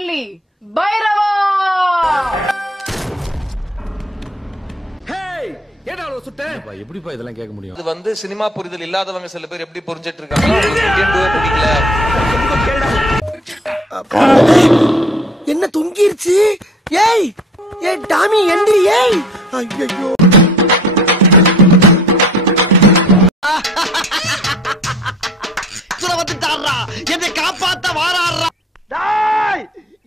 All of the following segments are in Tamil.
only Bhairava. எப்படிப்பா இதெல்லாம் கேட்க முடியும்? இது வந்து சினிமா புரிதல் இல்லாதவங்க சில பேர் எப்படி புரிஞ்சிட்டு இருக்காங்க. என்ன தொங்கிருச்சு? ஏய் ஏய் டாமி எந்திரி. ஏய் ஐயோ வந்துட்டாரா, என்னை காப்பாத்த வாராரா. டேய்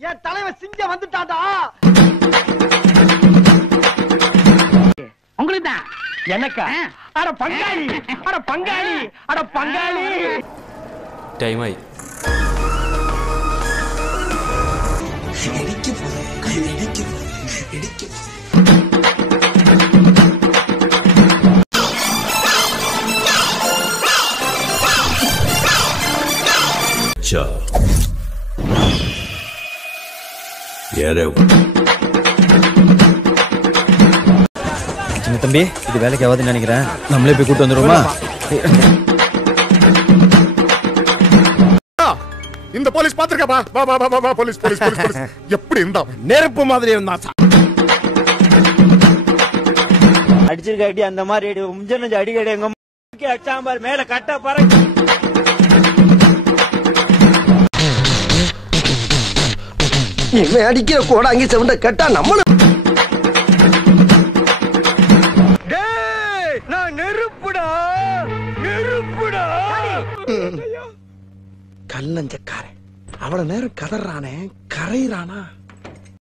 என் தலைவன் சிங்கம் வந்துட்டாடா. உங்களுக்கு தான் எனக்கா? அட பங்காளி, அட பங்காளி, அட பங்காளி. டைம் ஆயி சின்ன தம்பி, இது வேலைக்கு ஆகாதுன்னு நினைக்கிறேன். நம்மளே போய் கூட்டு வந்துருவோமா? இந்த போலீஸ் பாத்துருக்கப்பா. வா வா வா வா போலீஸ் போலீஸ் போலீஸ். எப்படி இருந்தான்? நெருப்பு மாதிரி இருந்தான். அடிச்சிருக்க அடி அந்த மாதிரி அடி முஞ்சனஞ்சு அடிக்கடி எங்க அச்சாம்பார் மேல கட்ட பறக்க. இவன் அடிக்கிற கூட அங்கே செவண்ட கட்டா நம்மளும். நான் நெருப்புடா, நெருப்புடா. கல்லஞ்சக்காரன் அவ்வளவு நேரம் கதறானே, கரையிறானா?